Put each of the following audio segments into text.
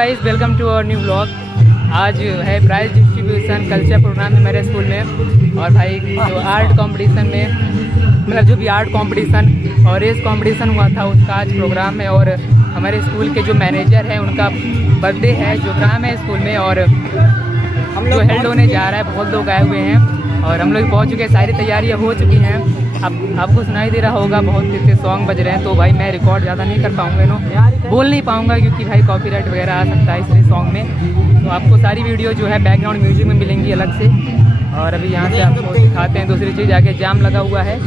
Guys, welcome to our new blog. आज है prize distribution culture programme है मेरे स्कूल में। और भाई जो आर्ट कंपटीशन में मतलब जो भी आर्ट कंपटीशन और रेस कंपटीशन हुआ था उसका आज प्रोग्राम है। और हमारे स्कूल के जो मैनेजर हैं उनका बर्थडे है, जो प्रोग्राम है स्कूल में, और हम लोग हेल्ड होने जा रहा है। बहुत लोग आए हुए हैं और हम लोग पहुँच चुके हैं, सारी तैयारियाँ हो चुकी हैं। अब आपको सुनाई दे रहा होगा बहुत से सॉन्ग बज रहे हैं, तो भाई मैं रिकॉर्ड ज़्यादा नहीं कर पाऊँगा, बोल नहीं पाऊँगा क्योंकि भाई कॉपीराइट वगैरह आ सकता है इसलिए सॉन्ग में। तो आपको सारी वीडियो जो है बैकग्राउंड म्यूजिक में मिलेंगी अलग से। और अभी यहाँ से आपको दिखाते हैं दूसरी चीज़, आगे जाम लगा हुआ है।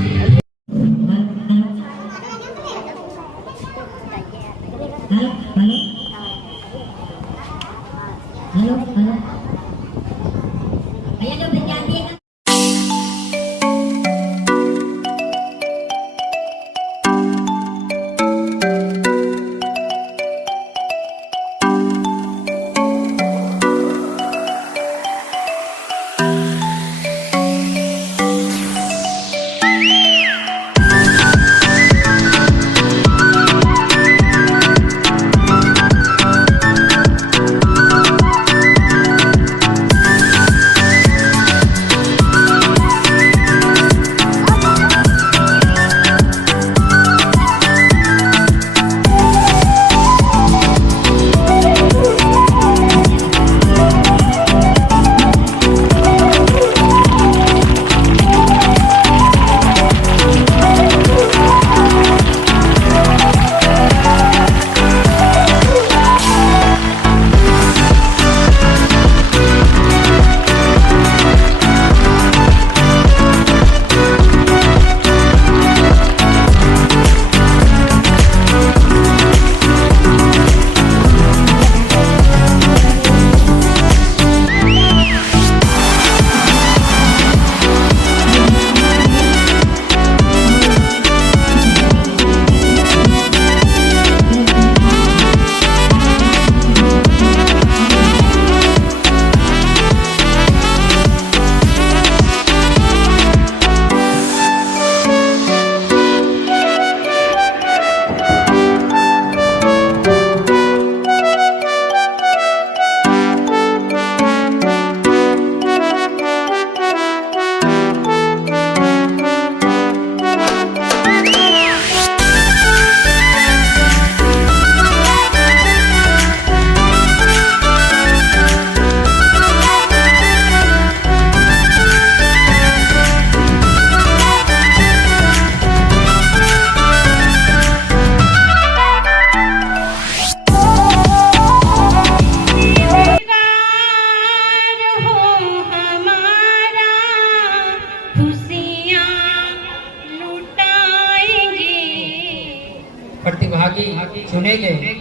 प्रतिभागी चुने गए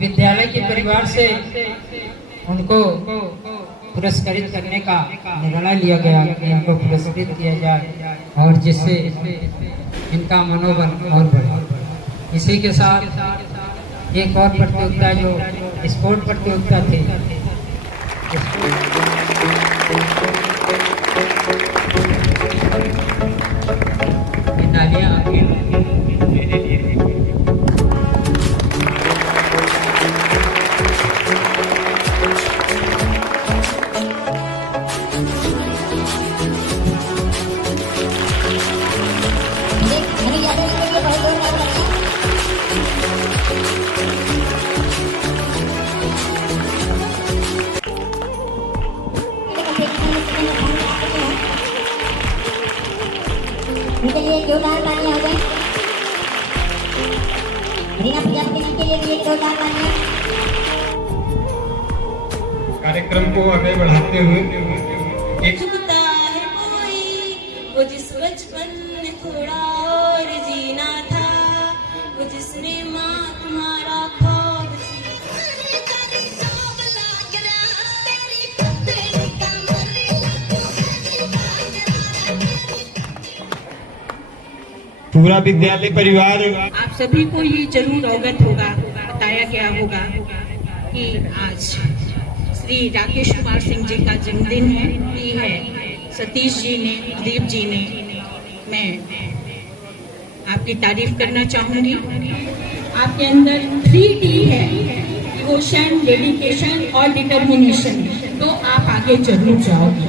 विद्यालय के परिवार से उनको पुरस्कृत करने का निर्णय लिया गया कि इनको पुरस्कृत किया जाए और जिससे इनका मनोबल और बढ़े। इसी के साथ एक और प्रतियोगिता जो स्पोर्ट प्रतियोगिता थी, तालियां आपके इनके लिए जोरदार तालियां हो जाए। रीना प्रजापति जी के लिए भी एक जोरदार तालियां। कार्यक्रम को आगे बढ़ाते हुए चुकता है कोई वो जिस बचपन में थोड़ा और जीना था, वो जिसने माँ तुम्हारा ख्वाब पूरा विद्यालय परिवार आप सभी को ये जरूर अवगत होगा, बताया गया होगा कि आज श्री राकेश कुमार सिंह जी का जन्मदिन है सतीश जी ने, प्रदीप जी ने। मैं आपकी तारीफ करना चाहूंगी। आपके अंदर 3D है, डिवोशन, डेडिकेशन और डिटर्मिनेशन, तो आप आगे जरूर जाओगे।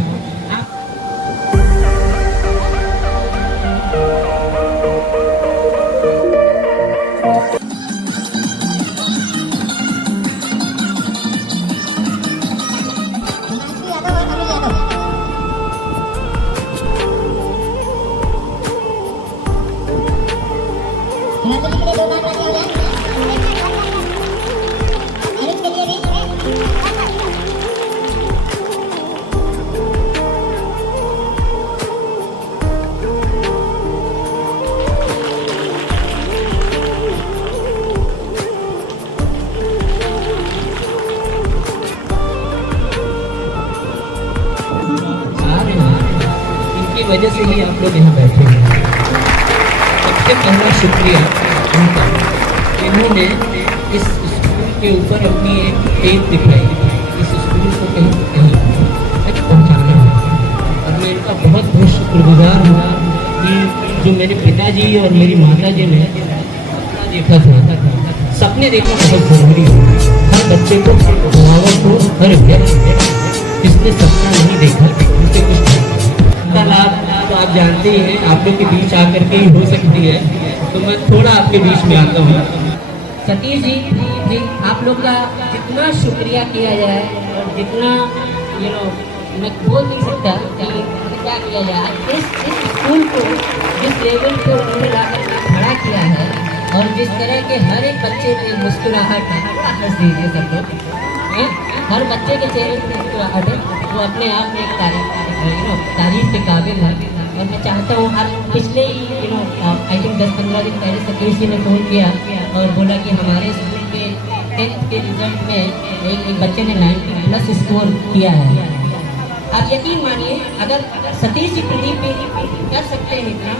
इनकी वजह से ही आप लोग यहाँ बैठे हैं। सबसे पहला शुक्रिया उनका, इन्होंने इस स्कूल के ऊपर अपनी एक टेप दिखाई, इस स्कूल को कहीं तक पहुँचाना है। और मैं इनका बहुत बहुत शुक्रगुजार हूँ कि जो मेरे पिताजी और मेरी माता जी ने सपना देखा था। सपने देखना बहुत ज़रूरी है। हर बच्चे को, अभिभावक को, हर व्यक्ति जिसने सपना नहीं देखा उसे कुछ का लाभ तो आप जानते ही हैं, आप लोग के बीच आकर के ही हो सकती है। तो मैं थोड़ा आपके बीच में आता हूँ। सतीश जी, आप लोग का जितना शुक्रिया किया जाए और जितना मैं बोल नहीं सकता कि क्या किया जाए। इस स्कूल को, जिस लेवल को उन्होंने लाकर के खड़ा किया है और जिस तरह के हर एक बच्चे में मुस्कुराहट है, हंस दीजिए सब लोग, हर बच्चे के चेहरे पर मुस्कुराहट है, वो अपने आप में एक तारीफ के काबिल है। और मैं चाहता हूँ, आप पिछले ही आई थिंक 10-15 दिन पहले सतीश जी ने फ़ोन किया और बोला कि हमारे स्कूल के 10th के रिजल्ट में एक बच्चे ने 90+ स्कोर किया है। आप यकीन मानिए, अगर सतीश जी प्रदीप कर सकते हैं इतना,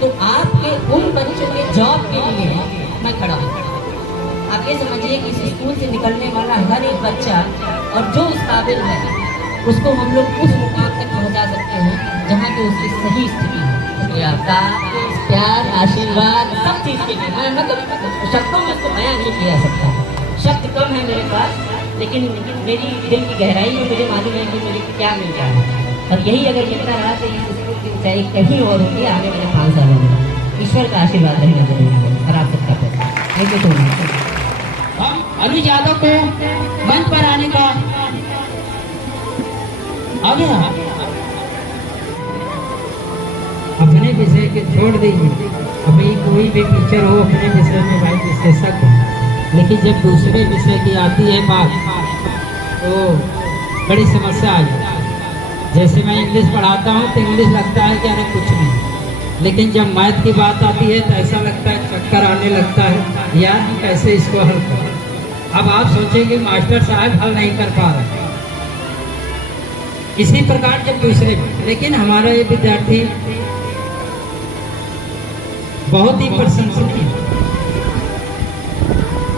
तो आपके उन बच्चों के जॉब के लिए मैं खड़ा हूँ। आप ये समझिए कि इस स्कूल से निकलने वाला हर एक बच्चा और जो उस काबिल है, उसको हम लोग उस मुकाम तक पहुंचा सकते हैं जहां की उसकी सही स्थिति है। आपका प्यार, आशीर्वाद, सब चीज़ के लिए मैं मतलब शब्दों में इसको बयान नहीं किया सकता। शब्द कम है मेरे पास, लेकिन मेरी दिल की गहराई में मुझे मालूम है कि मुझे क्या मिल रहा है। और यही अगर मिलता रहा तो ये स्कूल की ऊंचाई कहीं और होगी आगे मेरे 5 सालों में। ईश्वर का आशीर्वाद रहना जरूरी है और आप सबका पैसा। Thank you so much. हम अनुज यादव को मंच पर आने का आगे अपने विषय के छोड़ दीजिए। अभी कोई भी टीचर हो अपने विषय में भाई विशेषज्ञ है, लेकिन जब दूसरे विषय की आती है बात तो बड़ी समस्या आ जाती है। जैसे मैं इंग्लिश पढ़ाता हूँ तो इंग्लिश लगता है कि अरे कुछ नहीं, लेकिन जब मैथ की बात आती है तो ऐसा लगता है चक्कर आने लगता है, यार कैसे इसको हल करें। अब आप सोचेंगे मास्टर साहब हल नहीं कर पा रहे। इसी प्रकार जब दूसरे, लेकिन हमारा ये विद्यार्थी बहुत ही प्रशंसनीय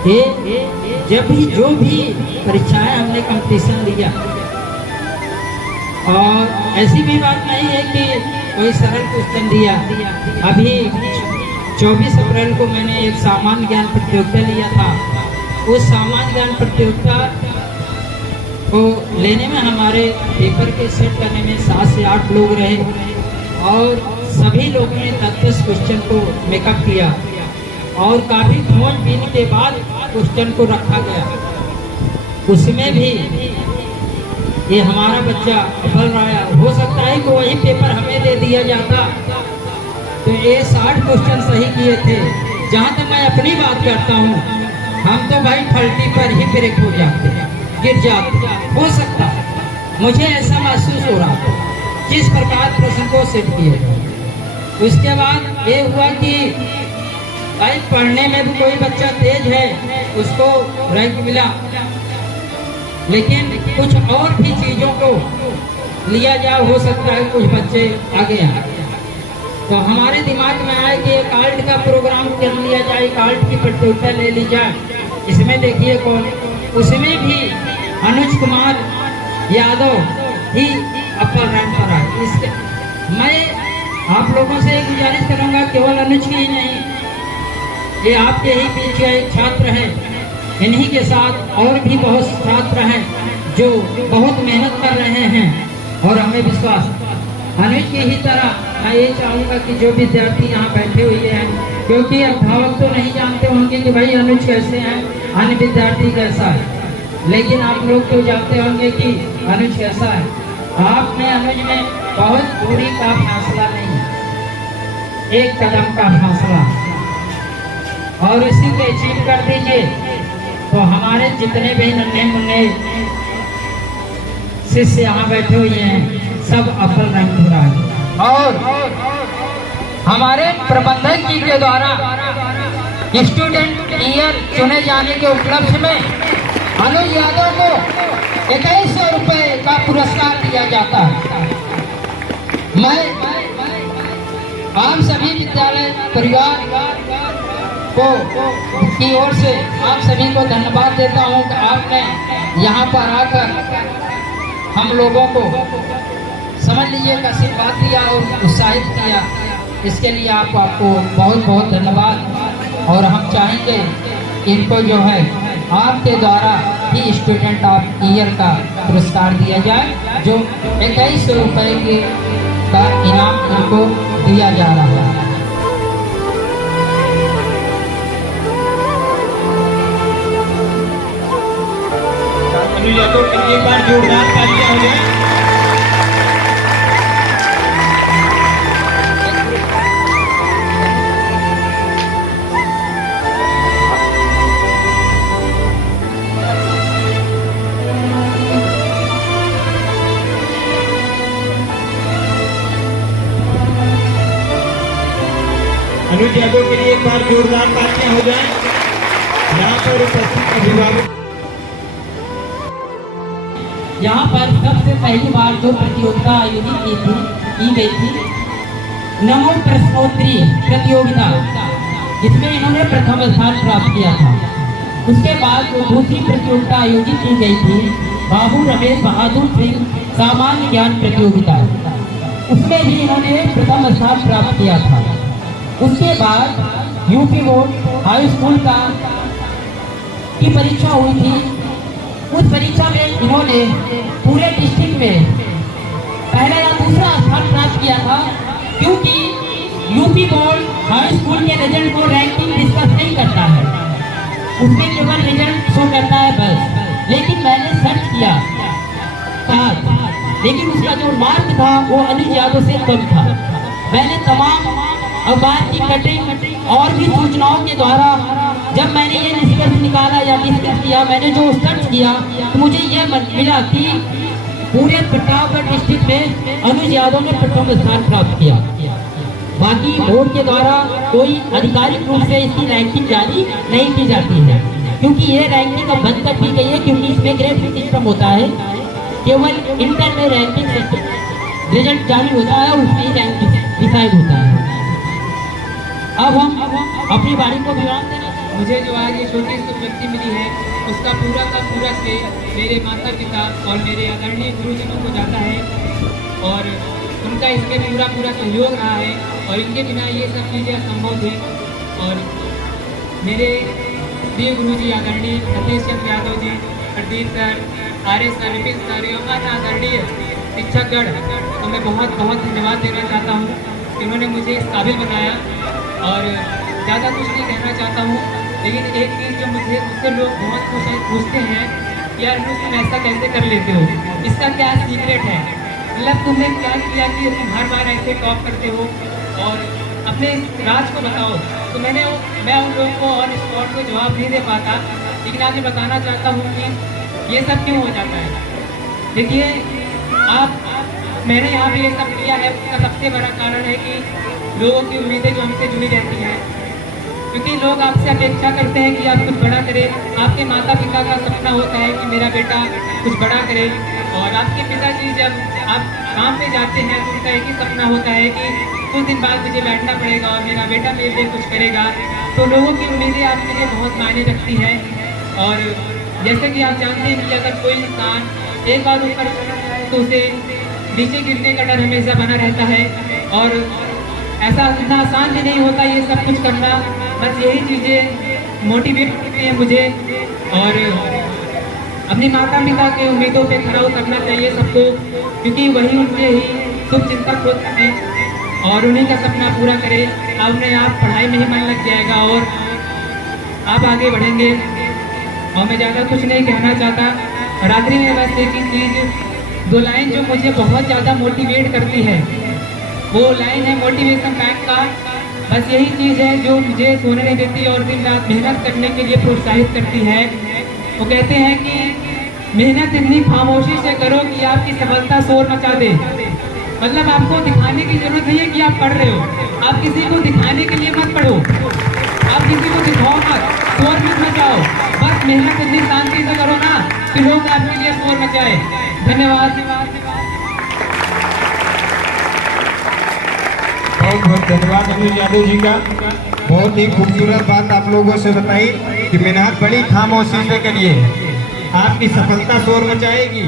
है। जब भी जो भी परीक्षाएं हमने कंपटीशन लिया, और ऐसी भी बात नहीं है कि कोई सरल क्वेश्चन दिया। अभी 24 अप्रैल को मैंने एक सामान्य ज्ञान प्रतियोगिता लिया था। उस सामान्य ज्ञान प्रतियोगिता को लेने में हमारे पेपर के सेट करने में 7 से 8 लोग रहे और सभी लोगों ने 10-10 क्वेश्चन को मेकअप किया और काफ़ी खोजबीन के बाद क्वेश्चन को रखा गया। उसमें भी ये हमारा बच्चा सफल रहा। हो सकता है कि वही पेपर हमें दे दिया जाता तो ये 60 क्वेश्चन सही किए थे। जहाँ तक मैं अपनी बात करता हूँ, हम तो भाई 30 पर ही ब्रेक हो जाते, गिर जाते। हो सकता है, मुझे ऐसा महसूस हो रहा था जिस प्रकार प्रश्न को सेट किए। उसके बाद ये हुआ कि भाई पढ़ने में भी कोई बच्चा तेज है, उसको रैंक मिला, लेकिन कुछ और भी चीज़ों को लिया जाए, हो सकता है कुछ बच्चे आगे आए। तो हमारे दिमाग में आया कि एक आर्ट का प्रोग्राम कर लिया जाए, एक आर्ट की प्रतियोगिता ले ली जाए। इसमें देखिए कौन, उसमें भी अनुज कुमार यादव ही अपर रैंक पर आए। इसके मैं आप लोगों से गुजारिश करूंगा, केवल अनुज की ही नहीं, ये आपके ही बीच का एक छात्र है इन्हीं के साथ और भी बहुत छात्र हैं जो बहुत मेहनत कर रहे हैं और हमें विश्वास अनुज की ही तरह मैं ये चाहूँगा कि जो विद्यार्थी यहाँ बैठे हुए हैं, क्योंकि अभिभावक तो नहीं जानते होंगे कि भाई अनुज कैसे हैं, अन्य विद्यार्थी कैसा है, लेकिन आप लोग तो जानते होंगे कि अनुज कैसा है। आपने अनुज में बहुत दूरी का फासला नहीं, एक कदम का फासला, और इसी को अचीव कर दीजिए तो हमारे जितने भी नन्हे मुन्ने शिष्य यहाँ बैठे हुए हैं सब अफल रंग हो रहा है। और हमारे प्रबंधक जी के द्वारा स्टूडेंट ईयर चुने जाने के उपलक्ष्य में अनुज यादव को 2100 रुपए का पुरस्कार दिया जाता है। मैं आप सभी विद्यालय परिवार को की ओर से आप सभी को धन्यवाद देता हूं कि आपने यहाँ पर आकर हम लोगों को समझ लीजिए का आशीर्वाद दिया और उत्साहित किया, इसके लिए आपको बहुत बहुत धन्यवाद। और हम चाहेंगे इनको जो है आपके द्वारा ही स्टूडेंट ऑफ ईयर का पुरस्कार दिया जाए, जो 2100 रुपए का इनाम इनको दिया जा रहा है। अनुज यादव के लिए एक बार जोरदार तालियां हो जाए। अनुज यादव के लिए एक बार जोरदार तालियां हो जाए। यहाँ पर उपस्थित अभिभावक, यहाँ पर सबसे पहली बार जो प्रतियोगिता आयोजित की गई थी नमो प्रश्नोत्तरी प्रतियोगिता, जिसमें इन्होंने प्रथम स्थान प्राप्त किया था। उसके बाद जो दूसरी प्रतियोगिता आयोजित की गई थी बाबू रमेश बहादुर सिंह सामान्य ज्ञान प्रतियोगिता, उसमें भी इन्होंने प्रथम स्थान प्राप्त किया था। उसके बाद यूपी बोर्ड हाई स्कूल की परीक्षा हुई थी। उस परीक्षा में इन्होंने पूरे डिस्ट्रिक्ट में पहला या दूसरा स्थान प्राप्त किया था, क्योंकि यूपी बोर्ड हाई स्कूल के रिजल्ट को रैंकिंग डिस्कस नहीं करता है, उसमें केवल रिजल्ट शो करता है बस। लेकिन मैंने सर्च किया लेकिन उसका जो मार्क था वो अनुज यादव से कम था। मैंने तमाम अखबार की कटिंग और भी सूचनाओं के द्वारा जब मैंने ये निष्कर्ष निकाला या डिस्कस किया, मैंने जो सर्च किया तो मुझे यह मिला कि पूरे प्रतापगढ़ डिस्ट्रिक्ट में अनुज यादव ने प्रथम स्थान प्राप्त किया। बाकी बोर्ड के द्वारा कोई आधिकारिक रूप से इसकी रैंकिंग जारी नहीं की जाती है, क्योंकि ये रैंकिंग अब बंद कर दी गई है, क्योंकि इसमें ग्रेड सिस्टम होता है। केवल इंटर में रैंकिंग रिजल्ट जारी होता है, उसमें रैंकिंग डिसाइड होता है। अब हम अपनी बारी को विराम देना। मुझे जो आज ये छोटी सी उपलब्धि मिली है उसका पूरा का पूरा श्रेय मेरे माता पिता और मेरे आदरणीय गुरुजनों को जाता है, और उनका इसमें पूरा सहयोग रहा है, और इनके बिना ये सब चीज़ें असंभव थी। और मेरे प्रिय गुरुजी आदरणीय सतीश चंद्र यादव जी, प्रदीप सर, आर्य सर, विपिन सर एवं आदरणीय शिक्षकगण को मैं बहुत बहुत धन्यवाद देना चाहता हूँ। इन्होंने मुझे इस काबिल बनाया, और ज़्यादा कुछ नहीं कहना चाहता हूँ, लेकिन एक चीज़ जो मुझसे लोग बहुत पूछते हैं, यार तुम ऐसा कैसे कर लेते हो, इसका क्या सीक्रेट है, मतलब तुमने क्या किया कि तुम हर बार ऐसे टॉप करते हो, और अपने इस राज को बताओ। तो मैं उन लोगों को ऑन स्पॉट को जवाब नहीं दे पाता, लेकिन आज मैं बताना चाहता हूँ कि ये सब क्यों हो जाता है। देखिए मैंने यहाँ पे ये सब किया है, उसका सबसे बड़ा कारण है कि लोगों की उम्मीदें जो हमसे जुड़ी रहती हैं, क्योंकि लोग आपसे अपेक्षा करते हैं कि आप कुछ बड़ा करें। आपके माता पिता का सपना होता है कि मेरा बेटा कुछ बड़ा करे, और आपके पिताजी जब आप काम पे जाते हैं तो उनका एक ही सपना होता है कि कुछ दिन बाद मुझे बैठना पड़ेगा और मेरा बेटा मेरे लिए कुछ करेगा। तो लोगों की उम्मीदें आपके लिए बहुत मायने रखती हैं। और जैसे कि आप जानते हैं कि अगर कोई इंसान एक बार ऊपर तो उसे नीचे गिरने का डर हमेशा बना रहता है, और ऐसा इतना आसान भी नहीं होता ये सब कुछ करना। बस यही चीज़ें मोटिवेट करते हैं मुझे, और अपनी माता पिता के उम्मीदों पे खरा उतरना चाहिए सबको, क्योंकि वही उनके ही शुभ चिंतक होते हैं और उन्हीं का सपना पूरा करे। अपने आप पढ़ाई में ही मन लग जाएगा और आप आगे बढ़ेंगे। और मैं ज़्यादा कुछ नहीं कहना चाहता। और आखिरी में बस एक ही चीज़, 2 लाइन जो मुझे बहुत ज़्यादा मोटिवेट करती है, वो लाइन है मोटिवेशन बैंक का। बस यही चीज़ है जो मुझे सोने नहीं देती और दिन रात मेहनत करने के लिए प्रोत्साहित करती है। वो कहते हैं कि मेहनत इतनी खामोशी से करो कि आपकी सफलता शोर मचा दे। मतलब आपको दिखाने की जरूरत नहीं है कि आप पढ़ रहे हो, आप किसी को दिखाने के लिए मत पढ़ो, आप किसी को दिखाओ मत, शोर मत मचाओ, बस मेहनत इतनी शांति से करो ना कि लोग आपके लिए शोर मचाए। धन्यवाद। बहुत बहुत धन्यवाद अनुज यादव जी का। बहुत ही खूबसूरत बात आप लोगों से बताई कि मेहनत बड़ी खामोशी से करिए, आपकी सफलता शोर मचाएगी।